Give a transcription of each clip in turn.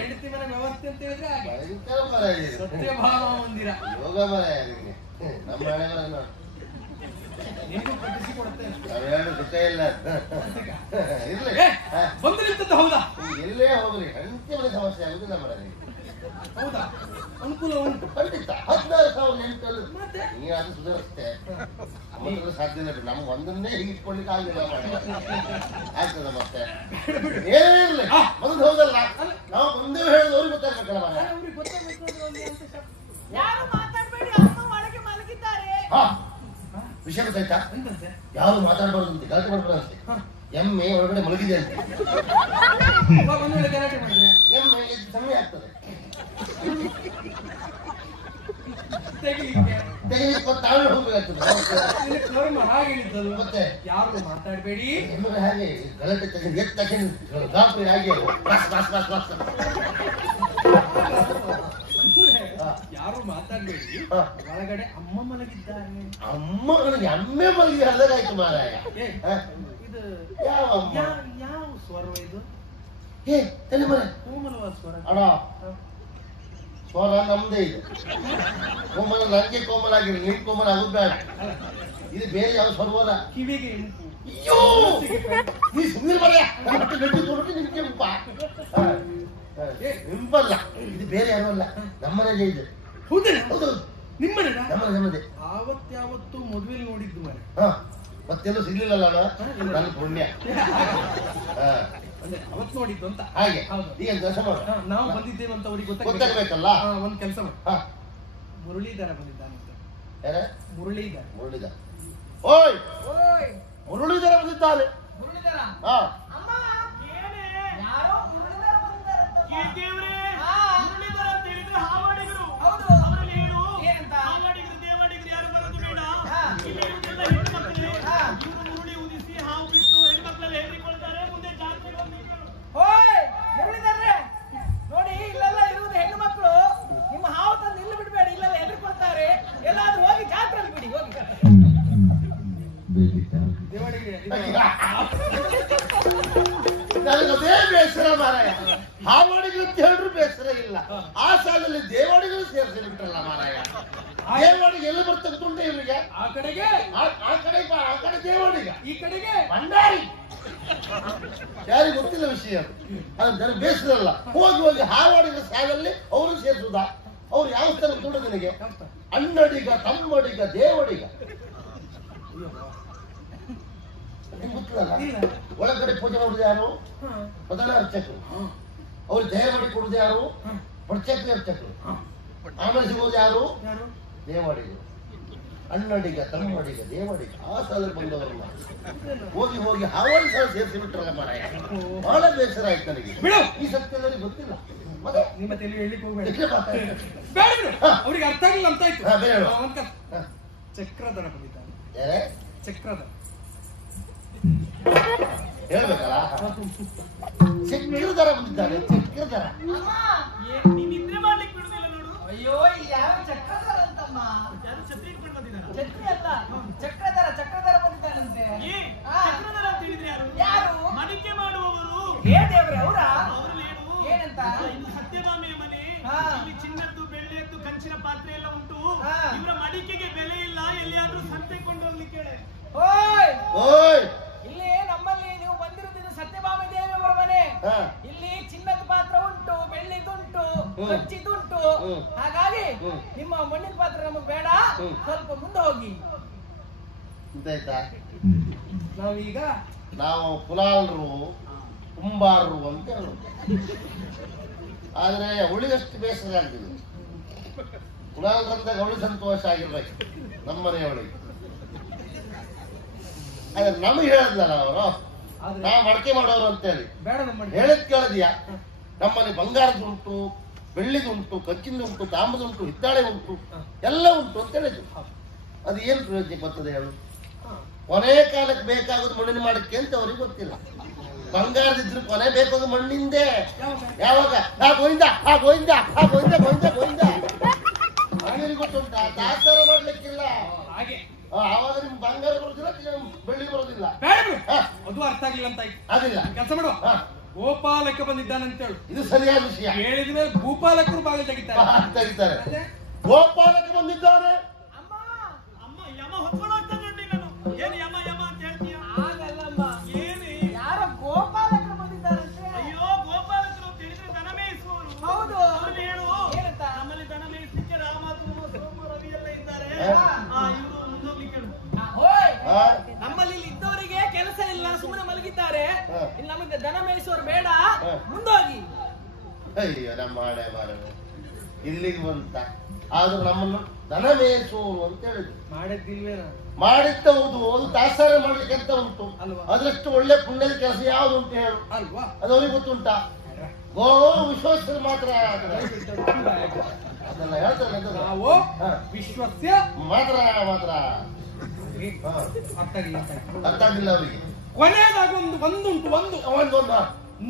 ಹೆಂಡತಿ ಮನೆ ವ್ಯವಸ್ಥೆ ಅಂತ ಹೇಳಿದ್ರೆ ಹಾಗೆ ಭಯಂಕರ ಮರ ಸತ್ಯಭಾವ ಮಂದಿರ ಯೋಗ ಮರ ನಮ್ಮ ಹಣೆ ಮರ ನೋಡಿ ನಿಮಗೂ ಕಟ್ಟಿಸಿ ಕೊಡುತ್ತೇನೆ ನಾವೇನು ಸುಖ ಇಲ್ಲ ಇರ್ಲಿ ಬಂದು ನಿಂತದ್ದು ಹೌದಾ ಎಲ್ಲೇ ಹೋಗ್ಲಿ ಹೆಂಡತಿ ಮನೆ ಸಮಸ್ಯೆ ಆಗುದಿಲ್ಲ ಮರ ಹೌದಾ ಅನುಕೂಲ ಉಂಟು ಖಂಡಿತ 16,000 ಎಂಟಲ್ಲಿ ನೀ ಅದು ಸುಧಾರಿಸ್ತೆ ಮೊದಲು ಸಾಧ್ಯ ಇಲ್ಲ ನಮ್ಗೆ ಒಂದನ್ನೇ ಹೀಗಿಟ್ಕೊಳ್ಲಿಕ್ಕೆ ಆಗಲಿಲ್ಲ ಆಗ್ತದೆ ಮತ್ತೆ ಏನಿರ್ಲಿ ಬಂದು ಹೋಗಲ್ಲ ನಾವು ಮುಂದೆ ಹೇಳೋದು ಅವ್ರಿಗೆ ಗೊತ್ತಾಗ್ಬೇಕಲ್ಲ ಮರ ಯಾರು ಮಾತಾಡ್ಬೇಡಿ ಅಮ್ಮ ಒಳಗೆ ಮಲಗಿದ್ದಾರೆ ವಿಷಯ ಗೊತ್ತಾಯ್ತಾ ಯಾರು ಮಾತಾಡಬಾರ್ದು ಅಂತ ಗಲಾಟೆ ಮಾಡ್ಬಾರ್ದು ಎಮ್ಮೆ ಒಳಗಡೆ ಮಲಗಿದೆ ಅಂತ ಗಲಾಟೆ ಮಾಡಿದ್ರೆ ಎಮ್ಮೆ ಸಮಯ ಆಗ್ತದೆ ತೆಗಿಲಿಕ್ಕೆ ತಾಳು ಹೋಗ್ಬೇಕಾಗ್ತದೆ ಹಾಗೆ ಹೇಳಿದ್ದದು ಮತ್ತೆ ಯಾರು ಮಾತಾಡ್ಬೇಡಿ ಎಮ್ಮೆ ಹಾಗೆ ಗಲಾಟೆ ತಗೊಂಡು ಎತ್ತು ತಗೊಂಡು ಗಾಬರಿ ಹಾಗೆ ಯಾರು ಮಾತಾಡ್ಬೇಡಿ ಒಳಗಡೆ ಅಮ್ಮ ಮಲಗಿದ್ದಾರೆ ಅಮ್ಮಗಳಿಗೆ ಎಮ್ಮೆ ಮಲಗಿದೆ ಅಲ್ಲದಾಯ್ತು ಮಾರಾಯ ಇದು ಯಾವ ಅಮ್ಮ ಯಾವ ಸ್ವರ ಇದು ಏ ತಲೆ ಮರೆ ಕೋಮಲವಾದ ಸ್ವರ ಅಡ ಸ್ವರ ನಮ್ದೇ ಇದು ಕೋಮಲ ನಂಗೆ ಕೋಮಲ ಆಗಿರಲಿ ನಿನ್ ಕೋಮಲ ಆಗುದು ಬೇಡ ಇದು ಬೇರೆ ಯಾವ ಸ್ವರವಲ್ಲ ಕಿವಿಗೆ ಇಂಪು ಅಯ್ಯೋ ನೀ ಸುಮ್ಮನೆ ಮರೆಯ ಗಟ್ಟಿ ತೋರಿಸಿ ನಿನ್ಗೆ ಉಪ್ಪ ಇಂಪಲ್ಲ ಇದು ಬೇರೆ ಯಾರು ಅಲ್ಲ ನಮ್ಮನೇಲೆ ಇದೆ ಹೌದೇ ಹೌದು ನಿಮ್ಮನೆ ನಮ್ಮದೇ ಆವತ್ತಾವತ್ತು ಮದುವೆಲಿ ನೋಡಿದ್ದು ಮನೆ ಮತ್ತೆಲ್ಲೂ ಸಿಗ್ಲಿಲ್ಲಲ್ಲ ನನ್ನ ಪುಣ್ಯ ಅವತ್ತು ನೋಡಿದ್ದು ಅಂತ ಹಾಗೆ ಈಗ ಕೆಲಸ ಮಾಡ ನಾವು ಬಂದಿದ್ದೇವೆ ಅಂತ ಅವ್ರಿಗೆ ಗೊತ್ತಾಗ್ಬೇಕಲ್ಲ ಒಂದ್ ಕೆಲಸ ಮಾಡಿ ಮುರಳೀಧರ ಬಂದಿದ್ದಾನಂತೆ ಯಾರ ಮುರಳೀಧರ ಮುರಳೀಧರ ಓಯ್ ಮುರಳೀಧರ ಬಂದಿದ್ದಾರೆ ಮುರಳೀಧರ ಹಾ ಅಮ್ಮ ಏನೇ ಯಾರೋ ಮುರಳೀಧರ ಬಂದಿದ್ದಾರಂತ ದೇವ್ರೇ ಮುರಳೀಧರ ಅಂತ ಹೇಳಿದ್ರೆ ಹಾವಾಡಿಗರು ಹೌದು ಅವರಲ್ಲಿ ಹೇಳು ಏನಂತ ಹಾವಾಡಿಗರು ದೇವಾಡಿಗರು ಯಾರು ಬರೋದು ಬೇಡ ಇಲ್ಲಿ ಇರುವುದೆಲ್ಲ ಹೆಣ್ಣು ಮಕ್ಕಳೇ ಇವರು ಮುರುಳಿ ಉದಿಸಿ ಹಾವು ಬಿಟ್ಟು ಹೆಣ್ಣು ಮಕ್ಕಳೆಲ್ಲ ಹೆದರಿಕೊಳ್ತಾರೆ ಮುಂದೆ ಜಾತ್ರೆಗೆ ಹೋಗ್ಬೇಕು ಓಯ್ ಮುರಳೀಧರ್ರೆ ನೋಡಿ ಇಲ್ಲೆಲ್ಲ ಇರುವುದು ಹೆಣ್ಣು ಮಕ್ಕಳು ನಿಮ್ಮ ಹಾವು ತಂದು ಇಲ್ಲಿ ಬಿಡಬೇಡಿ ಇಲ್ಲೆಲ್ಲ ಎದುರ್ಕೊಳ್ತಾರೆ ಎಲ್ಲಾದ್ರೂ ಹೋಗಿ ಜಾತ್ರೆಯಲ್ಲಿ ಬಿಡಿ ಹೋಗಿ ನನಗದೇ ಬೇಸರ ಮಾರಾಯ ಹಾವಾಡಿಗಳು ಅಂತ ಹೇಳಿದ್ರು ಬೇಸರ ಇಲ್ಲ ಆ ಸಾಲಲ್ಲಿ ದೇವಾಡಿಗಳು ಸೇರಿಸಿ ಬಿಟ್ರಲ್ಲ ಮಾರಾಯ ದೇವಾಡಿಗೆ ಎಲ್ಲಿ ಬರ್ತದೆ ತುಂಡೆ ಇವರಿಗೆ ಆ ಕಡೆಗೆ ಆ ಕಡೆ ದೇವಾಡಿಗ ಈ ಕಡೆಗೆ ಭಂಡಾರಿ ಯಾರಿಗೆ ಗೊತ್ತಿಲ್ಲ ವಿಷಯ ಅದು ನನಗೆ ಬೇಸರ ಅಲ್ಲ ಹೋಗಿ ಹಾವಾಡಿಗಳ ಸಾಲಲ್ಲಿ ಅವರು ಸೇರಿಸುದ ಅವ್ರು ಯಾವ ಸ್ಥಳ ತುಂಡ ನನಗೆ ಅಣ್ಣಡಿಗ ತಮ್ಮಡಿಗ ದೇವಡಿಗ ಗೊತ್ತಿಲ್ಲ ಒಳಗಡೆ ಪೂಜೆ ಮಾಡುದು ಯಾರು ಪ್ರಧಾನ ಅರ್ಚಕರು ಅವ್ರು ದೇಹ ಮಾಡಿ ಕೊಡುದು ಯಾರು ಪ್ರತ್ಯಕ್ಷ ಅರ್ಚಕರು ಆಮೇಲೆ ಸಿಗೋದು ಯಾರು ದೇವಾಡಿಗರು ಅಣ್ಣಡಿಗ ತಮ್ಮಡಿಗ ದೇವಡಿಗ ಆ ಸ್ಥಳದಲ್ಲಿ ಬಂದವರನ್ನ ಹೋಗಿ ಹಾವಾಡಿ ಸ್ಥಳ ಸೇರಿಸಿ ಬಿಟ್ರಲ್ಲ ಮಾರಾಯ ಬಹಳ ಬೇಸರ ಆಯ್ತು ನನಗೆ ಈ ಸತ್ಯದಲ್ಲಿ ಗೊತ್ತಿಲ್ಲ ಮತ್ತೆ ನಿಮ್ಮ ತಲೆ ಹೇಳಿಕ್ ಹೋಗ್ಬೇಡಿ ಬೇಡ ಅವ್ರಿಗೆ ಅರ್ಥ ಆಗಿಲ್ಲ ಅಂತ ಆಯ್ತು ಚಕ್ರಧರ ಬಂದಿದ್ದಾನೆ ಯಾರೇ ಚಕ್ರಧರ ಹೇಳ್ಬೇಕಲ್ಲ ಚಕ್ರಧರ ಬಂದಿದ್ದಾನೆ ಚಕ್ರಧರ ನೀನ್ ನಿದ್ರೆ ಮಾಡ್ಲಿಕ್ಕೆ ಬಿಡುದಿಲ್ಲ ನೋಡು ಅಯ್ಯೋ ಇಲ್ಲಿ ಯಾರು ಚಕ್ರಧರ ಅಂತಮ್ಮ ಯಾರು ಛತ್ರಿ ಇಟ್ಕೊಂಡು ಬಂದಿದ್ದಾರ ಛತ್ರಿ ಅಲ್ಲ ಚಕ್ರಧರ ಬಂದಿದ್ದಾನಂತೆ ಚಕ್ರಧರ ಅಂತ ಹೇಳಿದ್ರೆ ಯಾರು ಮಡಿಕೆ ಮಾಡುವವರು ಹೇ ದೇವ್ರೆ ಅವರಾ ಅವರು ಏನಂತ ಇಲ್ಲಿ ಸತ್ಯಭಾಮೆಯ ಮನೆ ಇಲ್ಲಿ ಚಿನ್ನದ್ದು ಬೆಳ್ಳಿಯದ್ದು ಕಂಚಿನ ಪಾತ್ರೆ ಎಲ್ಲ ಉಂಟು ಇವರ ಮಡಿಕೆಗೆ ಬೆಲೆ ಇಲ್ಲ ಎಲ್ಲಿಯಾದ್ರೂ ಸಂತೆ ಕೊಂಡು ಹೋಗ್ಲಿಕ್ಕೆ ಹೇಳಿ ಓಯ್ ಇಲ್ಲಿ ನಮ್ಮಲ್ಲಿ ನೀವು ಬಂದಿರುವುದು ಸತ್ಯಭಾಮ ದೇವಿಯವರ ಮನೆ ಇಲ್ಲಿ ಚಿನ್ನದ ಪಾತ್ರ ಉಂಟು ಬೆಳ್ಳಿದುಂಟು ಕಂಚಿದುಂಟು ಹಾಗಾಗಿ ನಿಮ್ಮ ಮಣ್ಣಿನ ಪಾತ್ರ ನಮಗೆ ಬೇಡ ಸ್ವಲ್ಪ ಮುಂದೆ ಹೋಗಿ ನಾವೀಗ ನಾವು ಕುಲಾಲರು ಕುಂಬಾರರು ಅಂತ ಹೇಳೋದು ಆದ್ರೆ ಅವಳಿಗಷ್ಟು ಬೇಸರ ಆಗ್ತದೆ ಕುಲಾಲರಂದಾಗ ಅವಳು ಸಂತೋಷ ಆಗಿರ್ಬೇಕು ನಮ್ಮನೆಯವಳಿಗೆ ಆದ್ರೆ ನಮಗೆ ಹೇಳದ್ಲಲ್ಲ ಅವರು ನಾವು ಮಡಕೆ ಮಾಡೋರು ಅಂತ ಹೇಳಿ ಹೇಳದ್ ಕೇಳದ್ಯಾ ನಮ್ಮಲ್ಲಿ ಬಂಗಾರದುಂಟು ಬೆಳ್ಳಿದುಂಟು ಕಚ್ಚಿಂದುಂಟು ತಾಮ್ರದುಂಟು ಹಿತ್ತಾಳೆ ಉಂಟು ಎಲ್ಲ ಉಂಟು ಅಂತ ಹೇಳಿದ್ರು ಅದು ಏನು ಪ್ರಯೋಜನಕ್ಕೆ ಬರ್ತದೆ ಹೇಳು ಕೊನೆ ಕಾಲಕ್ಕೆ ಬೇಕಾಗೋದು ಮಣ್ಣಿನ ಮಾಡಕ್ಕೆ ಅಂತ ಅವ್ರಿಗೆ ಗೊತ್ತಿಲ್ಲ ಬಂಗಾರದಿದ್ರು ಕೊನೆ ಬೇಕಾದ ಮಣ್ಣಿಂದೆ ಯಾವಾಗ ಗೋವಿಂದ ಗೋವಿಂದ ಗೋವಿಂದ ಗೋವಿಂದ ಗೋವಿಂದ ಗೊತ್ತುಂಟ ದಾಸ್ತಾರ ಮಾಡ್ಲಿಕ್ಕಿಲ್ಲ ಹಾಗೆ ಆವಾಗ ನಿಮ್ ಬಂಗಾರ ಬರೋದಿಲ್ಲ ಬೆಳ್ಳಿ ಬರೋದಿಲ್ಲ ಅದು ಅರ್ಥ ಆಗಿಲ್ಲ ಅಂತ ಅದಿಲ್ಲ ಕೆಲಸ ಮಾಡುವ ಗೋಪಾಲಕ ಬಂದಿದ್ದಾನಂತ ಹೇಳು. ಇದು ಸರಿಯಾದ ವಿಷಯ. ಹೇಳಿದ ಮೇಲೆ ಭೂಪಾಲಕರು ಬಾಗಿಲು ತೆಗಿತಾರೆ. ಗೋಪಾಲಕ ಬಂದಿದ್ದಾರೆ. ಅಮ್ಮ ಯಮ ಹೊತ್ಕೊಂಡು ಹೋಗ್ತಾನೆ ನೋಡಿ. ನಾನು ಏನು ಯಮ ಯಮ ಅಂತ ಹೇಳ್ತೀಯ? ಹಾಗಲ್ಲಮ್ಮ, ಏನೇ ಯಾರೋ ಗೋಪಾಲಕರು ಬಂದಿದ್ದಾರಂತೆ. ಅಯ್ಯೋ ಗೋಪಾಲಕರು ಅಂತ ಹೇಳಿದ್ರೆ ದನ ಮೇಯಿಸುವವರು. ಹೌದು. ಅವ್ರನ್ನ ಹೇಳು ಏನಂತ? ನಮ್ಮಲ್ಲಿ ದನ ಮೇಯಿಸಲಿಕ್ಕೆ ರಾಮ ಸೋಮ ರವಿ ಎಲ್ಲ ಇದ್ದಾರೆ. ಇವರು ಮುಂದೋಗ್ಲಿಕ್ಕೆ ಹೇಳು. ಹೋಯ್, ನಮ್ಮಲ್ಲಿ ಇಲ್ಲಿ ಇದ್ದವರಿಗೆ ಕೆಲಸ ಇಲ್ಲ, ಸುಮ್ಮನೆ ಮಲಗಿದ್ದಾರೆ. ಇಲ್ಲಿ ನಮಗೆ ದನ ಮೇಯಿಸೋರು ಬೇಡ, ಮುಂದೋಗಿ. ಅಯ್ಯೋ ನಮ್ಮ ಹಣೆ ಬಾರದು ಇಲ್ಲಿಗೆ ಬಂತ. ಆದ್ರೂ ನಮ್ಮನ್ನು ದನ ಮೇಯಿಸುವವರು ಅಂತ ಹೇಳಿದ್ರು. ಮಾಡಿದ್ದಿಲ್ವೇನ? ಮಾಡಿದ್ದವುದು ಒಂದು ದಾಸಾರ ಮಾಡ್ಲಿಕ್ಕೆ ಅಂತ ಉಂಟು ಅಲ್ವಾ? ಅದರಷ್ಟು ಒಳ್ಳೆ ಪುಣ್ಯದ ಕೆಲಸ ಯಾವುದು ಅಂತ ಹೇಳು. ಅಲ್ವಾ? ಅದು ಅವ್ರಿಗೆ ಗೊತ್ತುಂಟಾ? ಗೋ ವಿಶ್ವಾಸದಲ್ಲಿ ಮಾತ್ರ ಅದೆಲ್ಲ ಹೇಳ್ತಾರೆ. ನಾವು ವಿಶ್ವಸ್ಯ ಮಾತ್ರ ಮಾತ್ರ ಅರ್ಥ ಆಗಿಲ್ಲ ಅವರಿಗೆ. ಕೊನೆಯದಾಗ ಒಂದುಂಟು ಒಂದೊಂದು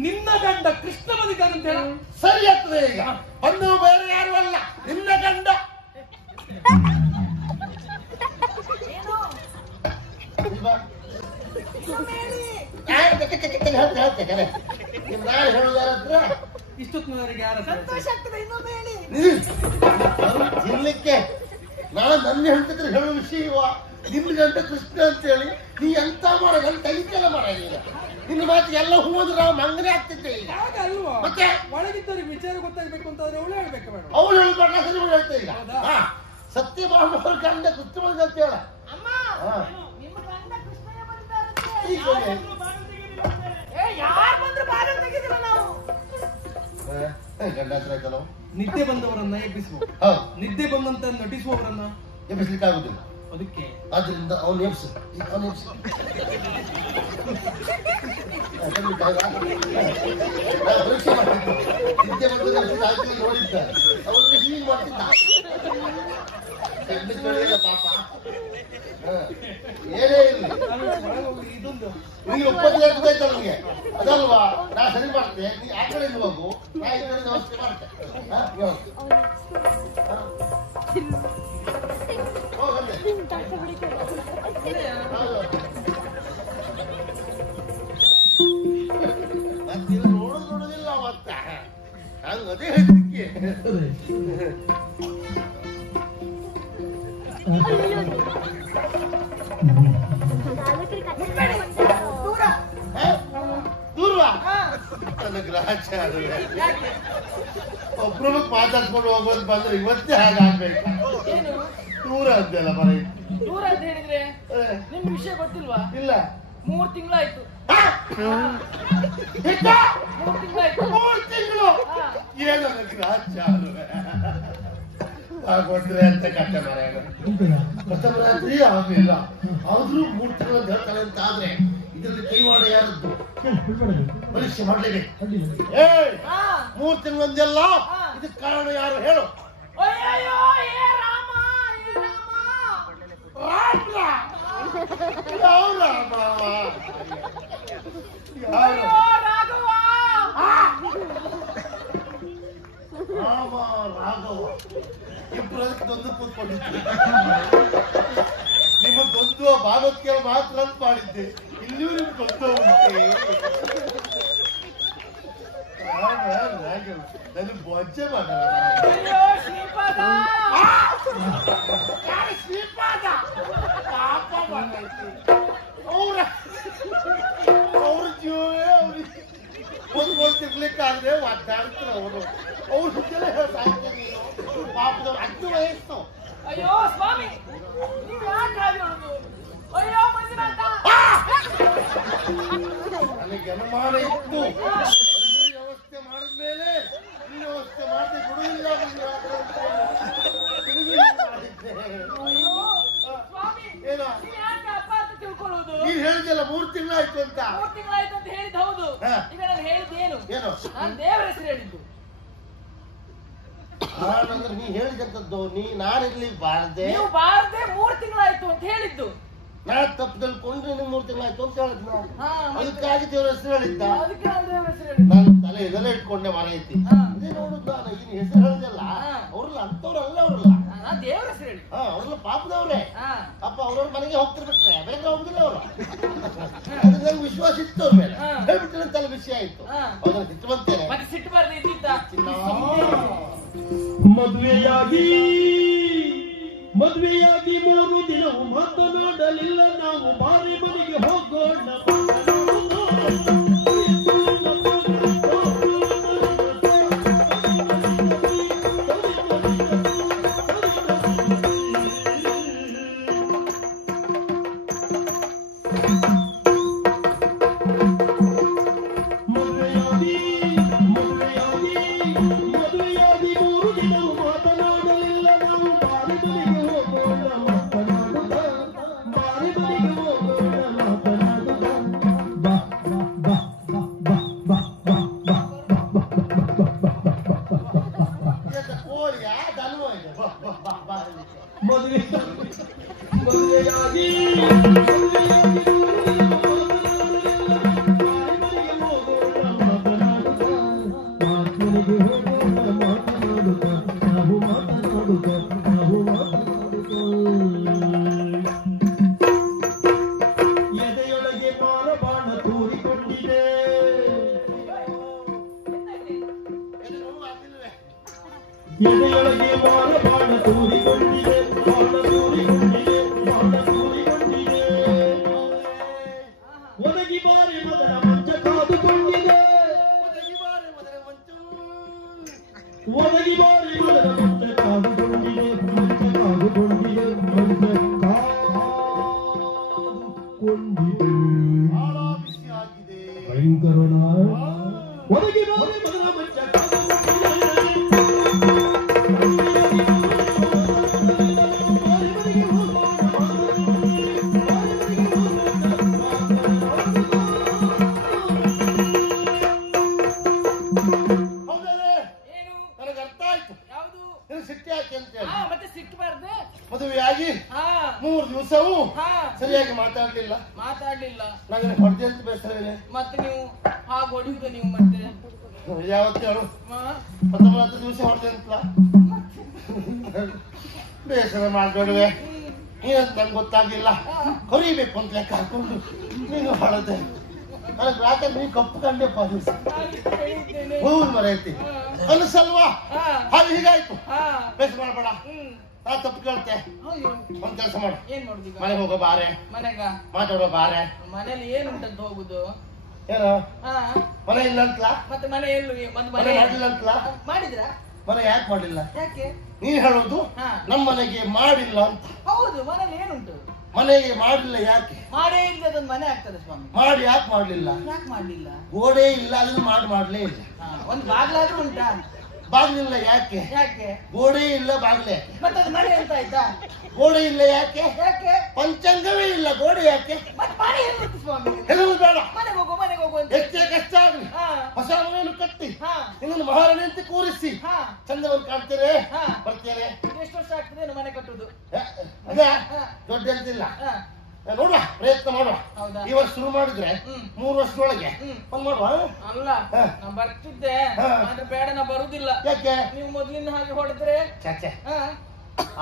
ನಿನ್ನ ಗಂಡ ಕೃಷ್ಣ ಬಂದಿದ್ದಾನಂತ ಹೇಳ. ಸರಿ ಆಗ್ತದೆ. ಈಗ ಒಂದು ಬೇರೆ ಯಾರು ಅಲ್ಲ, ನಿನ್ನ ಗಂಡ. ಹೇಳ್ತೇನೆ ನಾನು ಹೇಳುದಾರ ಇಷ್ಟೊತ್ತಿನವರೆಗೆ ಯಾರ ಸಂತೋಷ ಆಗ್ತದೆ, ಇನ್ನೊಮ್ಮೆ ಹೇಳಿ. ತಿನ್ಲಿಕ್ಕೆ ನಾನು ನನ್ನ ಹೇಳ್ತಿದ್ರೆ ಹೇಳುವ ವಿಷಯವ. ನಿನ್ನ ಗಂಡ ಕೃಷ್ಣ ಅಂತ ಹೇಳಿ ನೀ ಎಂತ ಮಾಡ ನನ್ನ ತನಿಖೆಲ್ಲ ಮಾಡ. ನಿನ್ನ ಮಾತು ಎಲ್ಲ ಹೂವಂದ್ರೆ ನಾವು ಮಂಗನೆ ಆಗ್ತಿದ್ದೆ. ಈಗ ಅಲ್ವಾ? ಮತ್ತೆ ಒಳಗಿದ್ದವ್ರಿಗೆ ವಿಚಾರ ಗೊತ್ತಾಗ್ಬೇಕು ಅಂತ ಅವ್ರು ಅವಳು ಹೇಳ್ಬೇಕು ಬೇಡ? ಅವಳು ಹೇಳ್ಬೇಡ, ಸರಿ ಹೇಳ್ತಾ ಈಗ ಸತ್ಯಭಾಮ ಅವ್ರ ಗಂಡ ಕೃಷ್ಣ ಬಂದ ಅಂತ ಹೇಳ. ಅಮ್ಮ, ನಿಮ್ಮ ಗಂಡ ಕೃಷ್ಣಯ್ಯ ಬಂದಿದ್ದಾರಂತೆ. ಈಗ ಯಾರು ಬಂದ್ರು ಬಾಗಿಲು ತೆಗೆದಿಲ್ಲ ನಾವು. ಗಂಡ ಹತ್ರ ಆಯ್ತಲ್ಲ. ನಿದ್ದೆ ಬಂದವರನ್ನ ಎಬ್ಬಿಸುವ, ಹೌದು, ನಿದ್ದೆ ಬಂದಂತ ನಟಿಸುವವರನ್ನ ಎಬ್ಬಿಸ್ಲಿಕ್ಕೆ ಆಗುದಿಲ್ಲ. ಅದಕ್ಕೆ ಆದ್ರಿಂದ ಅವನು ಎಬ್ಸು. ಪರೀಕ್ಷೆ ಮಾಡ್ತಿದ್ದೆ, ನಿದ್ದೆ ಬಂದ ನೋಡಿದ್ದ ಅವನು ಹೀಗೆ ಮಾಡ್ತಿದ್ದ. ಪಾಪ ಏನೇ ಇರಲಿ ಇದೊಂದು ನಿಮಗೆ ಒಪ್ಪತ್ತಿಗೆ ಗೊತ್ತಾಯ್ತು ನನಗೆ. ಅದಲ್ವಾ, ನಾ ಸರಿ ಮಾಡ್ತೆ, ನೀ ಆ ಕಡೆಯಿಂದ ಹೋಗು, ನಾ ಈ ಕಡೆ ವ್ಯವಸ್ಥೆ ಮಾಡ್ತೆ. ಮತ್ತೆ ನೋಡುದಿಲ್ಲ ಮತ್ತ ಹಂಗ ಅದೇ ಹೆದರಿಕೆ. ದೂರ್ವಾ ನನ್ನ ಗ್ರಹಚಾರ ಒಬ್ರು ಮಾತಾಡ್ಕೊಂಡು ಹೋಗೋದು ಬಂದ್ರೆ ಇವತ್ತೇ ಹಾಗಾಗ್ಬೇಕು. ದೂರ ಅಂತೆಲ್ಲ ಬರ. ದೂರ ಅಂತ ಹೇಳಿದ್ರೆ ನಿಮ್ ವಿಷಯ ಗೊತ್ತಿಲ್ವಾ? ಇಲ್ಲ, 3 ತಿಂಗಳಾಯ್ತು. 3 ತಿಂಗಳು ಏನು ಗ್ರಹಚಾರ ಆಗೋದ್ರೆ ಅಂತ ಕಟ್ಟ ಮರ ಪ್ರಥಮ ರಾತ್ರಿ ಆಗಲಿಲ್ಲ. ಆದ್ರೂ 3 ತಿಂಗಳು ಅಂತ ಹೇಳ್ತಾಳೆ ಅಂತ ಆದ್ರೆ ಇದರಲ್ಲಿ ಕೈವಾಡ ಯಾರದ್ದು ಪರೀಕ್ಷೆ ಮಾಡ್ಲಿಕ್ಕೆ. 3 ತಿಂಗಳೊಂದೆಲ್ಲ ಇದಕ್ಕೆ ಕಾರಣ ಯಾರು ಹೇಳು? ರಾಘವ ಇಬ್ಬರು ಅದಕ್ಕೆ ದೊಂದು ಕೂತ್ಕೊಂಡಿದ್ದೆ. ನಿಮ್ಮ ದೊಂದು ಭಾಗವತ್ಗೆ ಮಾತ್ರ ಅಂತ ಮಾಡಿದ್ದೆ. ಇಲ್ಲಿಯೂ ನಿಮ್ಗೆ ದೊಂದು ಉಂಟೆ. ನನಗೆ ಬೊಜ್ಜೆ ಮಾಡ ಅವ್ರ ಜೀವವೇ ಅವ್ರಿಗೆ ಒಂದ್ಕೊಂಡು ತಿರ್ಲಿಕ್ಕಾದ್ರೆ ಒದ್ದಾಡ್ತಾರೆ ಅವರು. ಅವ್ರ ಜೊತೆ ಹೇಳ್ತಾ ಇದ್ದೇನೆ ಪಾಪದವ್ರು 10 ವಯಸ್ಸು. ಅಯ್ಯೋ ಸ್ವಾಮಿ, ನೀವು ಯಾಕೆ ಹಾಗೆ ಹೇಳುದು? ಅಯ್ಯೋ ಮಂಜುನಾಥ, ನನಗೆ ಅನುಮಾನ ಇತ್ತು. ವ್ಯವಸ್ಥೆ ಮಾಡಿದ್ಮೇಲೆ ಈ ವ್ಯವಸ್ಥೆ ಮಾಡದೆ ಬಿಡುವುದಿಲ್ಲ. ಏನ ನೀನ್ ಹೇಳಿದೆಲ್ಲ 3 ತಿಂಗಳಾಯ್ತು ಅಂತ. 3 ತಿಂಗಳಾಯ್ತು ಅಂತ ಹೇಳಿದ್ ಹೌದು. ಈಗ ನಾನು ಹೇಳಿದ್ದೇನು? ಏನು? ನಾನು ದೇವರ ಹೆಸರು ಹೇಳಿದ್ದು. ನಾನಂದ್ರೆ ನೀ ಹೇಳಿದಂತದ್ದು ನಾನಿರ್ಲಿ ಬಾರದೆ. ನೀವು ಬಾರದೆ 3 ತಿಂಗಳಾಯ್ತು ಅಂತ ಹೇಳಿದ್ದು. ನಾನು ತಪ್ಪದಲ್ಲಿ ಕೊಂಡ್ರೆ 3 ತಿಂಗಳಾಯ್ತು ಅಂತ ಹೇಳಿದ್ ನಾವು. ಅದಕ್ಕಾಗಿ ದೇವರ ಹೆಸರು ಹೇಳಿದ್ದ. ಅದಕ್ಕೆ ನಾನು ದೇವರ ಹೆಸರು ಹೇಳಿದ್ದು. ನಾನು ತಲೆ ಇದೆಲ್ಲ ಇಟ್ಕೊಂಡೆ ಮರ ಐತಿ. ಅದೇ ನೋಡುದು ನಾನು ಈಗಿನ ಹೆಸರು ಹೇಳಿದೆಲ್ಲ ಅವ್ರಲ್ಲ ಅಂತವ್ರಲ್ಲ. ಅವ್ರಲ್ಲ ನಾನು ದೇವರ ಹೆಸರು ಹೇಳಿ. ಅವ್ರಲ್ಲ ಪಾಪದವ್ರೆ. ಅಪ್ಪ ಅವ್ರವ್ರ ಮನೆಗೆ ಹೋಗ್ತಿರ್ಬಿಟ್ರೆ ಬೇಗ ಹೋಗುದಿಲ್ಲ ಅವರು. ಅದ್ರ ನಂಗೆ ವಿಶ್ವಾಸ ಇತ್ತು ಅವ್ರ ಮೇಲೆ. ಹೇಳ್ಬಿಟ್ರೆ ತಲೆ ವಿಷಯ ಆಯ್ತು. ಅದನ್ನ ಸಿಟ್ಟು ಬಂತೇನೆ. ಮತ್ತೆ ಸಿಟ್ಟು ಬರ್ದು ಇದ್ದಿದ್ದ ಮದುವೆಯಾಗಿ 3 ದಿನವೂ ಮಾತನಾಡಲಿಲ್ಲ ನಾವು. ಬಾರಿ ಮನೆಗೆ ಹೋಗೋಣ. ಎದೆಯೊಳಗೆ ಮಾರಬಾಣ ತೂರಿಕೊಂಡಿದೆ. ಎದೆಯೊಳಗೆ ಮಾರಬಾಣ ತೂರಿಕೊಂಡಿದೆ. ಬಾಣ ತೂರಿಕೊಂಡಿದೆ. ಬಾಣ ತೂರಿಕೊಂಡಿದೆ. ಒದಗಿ ಬಾರಿ ಮದನ ಮಂಚ ಕಾದುಕೊಂಡಿದೆ. ಒದಗಿ ಬಾರಿ ಮದನ ಮಂಚ ಕಾದುಕೊಂಡಿದೆ. ಮಂಚ ಕಾದುಕೊಂಡಿದೆ. ಮಂಚ ಕಾದುಕೊಂಡಿದೆ. ಭಯಂಕರಣ. ಒದಗಿ ಬಾರಿ ಮದನ ಮಂಚ ಮದುವೆಯಾಗಿ 3 ದಿವಸವೂ ಸರಿಯಾಗಿ ಮಾತಾಡ್ಲಿಲ್ಲ. ನನಗೆ ಹೊಡೆದೆ ಅಂತ ಬೇಸರವಿದೆ. ಮತ್ತೆ ನೀವು ಹಾಗೆ ಹೊಡಿಯುದು ನೀವು ಮತ್ತೆ ಯಾವತ್ತು ಹೇಳು 19 ದಿವಸ ಹೊಡೆದೆ ಅಂತಲ್ಲ. ಬೇಸರ ಮಾಡ್ಬೇಡುವೆ. ನೀನಂತ ನಂಗೆ ಗೊತ್ತಾಗಿಲ್ಲ. ಹೊರಿಬೇಕು ಅಂತ ಲೆಕ್ಕ ಹಾಕೊಂಡು ನೀನು ಹೊಡೆದೆ. ನನಗೆ ರಾತ್ರಿ ನೀನು ಕಪ್ಪು ಕಂಡೆಪ್ಪ ದಿವಸ ಹೂವು ಮರೆಯುತ್ತಿ ಅನಿಸಲ್ವಾ? ಹಾಗೆ ಹೀಗಾಯ್ತು. ಬೇಸ ಮಾಡಬೇಡ. ನಾ ತಪ್ಪು ಕೇಳ್ತೆ. ಒಂದ್ ಕೆಲಸ ಮಾಡು. ಮನೆಗೆ ಹೋಗೋ ಬಾರೆ. ಮಾತಾಡೋ ಬಾರೆ. ಮನೇಲಿ ಏನುಂಟಂತ ಹೋಗುದು? ಏನು ಮನೆ ಇಲ್ಲ ಅಂತಲ? ಮತ್ತೆ ಮನೆ ಮನೆ ಮಾಡಿಲ್ಲ ಅಂತಲ? ಮಾಡಿದ್ರ ಮನೆ ಯಾಕೆ ಮಾಡಿಲ್ಲ? ಯಾಕೆ ನೀನ್ ಹೇಳೋದು ನಮ್ಮ ಮನೆಗೆ ಮಾಡಿಲ್ಲ ಅಂತ. ಹೌದು, ಮನೇಲಿ ಏನುಂಟು? ಮನೆಗೆ ಮಾಡಿಲ್ಲ ಯಾಕೆ? ಮಾಡೇ ಇಲ್ಲ ಅದೊಂದು ಮನೆ ಆಗ್ತದೆ ಸ್ವಾಮಿ. ಮಾಡಿ ಯಾಕೆ ಮಾಡ್ಲಿಲ್ಲ? ಯಾಕೆ ಮಾಡ್ಲಿಲ್ಲ? ಗೋಡೆ ಇಲ್ಲ, ಅದನ್ನು ಮಾಡ್ಲೇ ಇಲ್ಲ. ಒಂದು ಬಾಗ್ಲಾದ್ರೂ ಉಂಟಾ? ಬಾಗ್ಲಿಲ್ಲ ಯಾಕೆ? ಯಾಕೆ? ಗೋಡೆ ಇಲ್ಲ, ಬಾಗ್ಲೆ. ಮತ್ತೆ ಅದು ಮನೆ ಅಂತ ಆಯ್ತಾ? ಗೋಡೆ ಇಲ್ಲ ಯಾಕೆ? ಯಾಕೆ? ಪಂಚಾಂಗವೇ ಇಲ್ಲ, ಗೋಡೆ ಯಾಕೆ? ಮತ್ತೆ ಮನೆ ಎಲ್ಲಿ ಸ್ವಾಮಿ? ಹೇಳುದು ಬೇಡ. ಮನೆಗೆ ಹೋಗು ಅಂತ ಎಷ್ಟೇ ಕಷ್ಟ ಆಗ್ಲಿ ಹೊಸ ಮನೆಯನ್ನು ಕಟ್ಟಿ ನಿನ್ನನ್ನು ಮಹಾರಾಣಿ ಅಂತ ಕೂರಿಸಿ ಚಂದವನ್ನು ಕಾಣ್ತೇನೆ. ಬರ್ತೇನೆ. ಎಷ್ಟು ವರ್ಷ ಆಗ್ತದೆ ಮನೆ ಕಟ್ಟುದು? ಅದೇ ದೊಡ್ಡ ಅಂತಿಲ್ಲ. ನೋಡುವ, ಪ್ರಯತ್ನ ಮಾಡುವ. ಈ ವರ್ಷ ಶುರು ಮಾಡಿದ್ರೆ 3 ವರ್ಷದೊಳಗೆ ಒಂದ್ ಮಾಡುವ. ಅಲ್ಲ, ನಾ ಬರ್ತಿದ್ದೆ ಆದ್ರೆ ಬೇಡ, ನಾ ಬರುದಿಲ್ಲ. ಯಾಕೆ? ನೀವು ಮೊದ್ಲಿನ ಹಾಗೆ ಹೊಡೆದ್ರೆ ಚಾಚೆ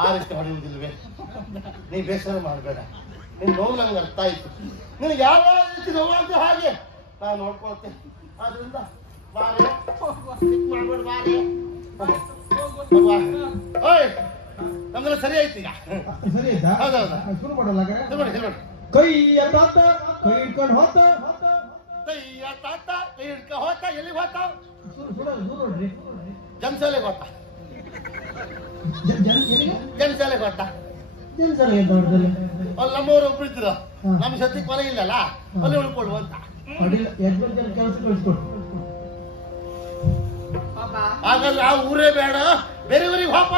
ಆ ರೀತಿ ಹೊಡೆಯುವುದಿಲ್ವೇ? ನೀ ಬೇಸರ ಮಾಡಬೇಡ. ನಿನ್ ನೋವು ನಂಗೆ ಅರ್ಥ ಆಯ್ತು. ನಿನಗೆ ಯಾವ ರೀತಿ ನೋವಾಗ್ತದೆ ಹಾಗೆ ನಾನು ನೋಡ್ಕೊಳ್ತೇನೆ. ಆದ್ರಿಂದ ಬಾರೆ ಮಾಡ್ಬೇಡ, ಬಾರೆ. ಓಯ್, ನಮ್ದೆಲ್ಲ ಸರಿ ಆಯ್ತು ಈಗ. ಸರಿ ಆಯ್ತಾ? ಹೌದೌದು. ಶುರು ಮಾಡೋಲ್ಲ? ಕೈಯ ತಾತ ಕೈ ಹಿಡ್ಕೊಂಡು ಹೋತ. ಕೈಯ ತಾತ ಕೈ ಹಿಡ್ಕೊಂಡು ಹೋತ. ಎಲ್ಲಿಗೆ ಹೋತ? ನೋಡ್ರಿ, ಜನ್ಸಾಲೆಗೆ ಹೋತ. ಜನ್ಸಾಲೆಗೆ ಹೋತ. ಜನ್ಸಾಲೆ ಅಂತ ಹೊಡೆದಲ್ಲಿ ಅಲ್ಲಿ ನಮ್ಮವರು ಒಬ್ರು ಇದ್ರು. ನಮ್ಮ ಸದ್ಯಕ್ಕೆ ಮನೆ ಇಲ್ಲಲ್ಲ, ಅಲ್ಲಿ ಉಳ್ಕೊಳ್ಳುವಂತ. ಕೆಲಸ ಕಳಿಸ್ಕೊಟ್ಟು ಹಾಗಲ್ಲ, ಆ ಊರೇ ಬೇಡ, ಬೇರೆಯವರಿಗೆ ಹೋಪ.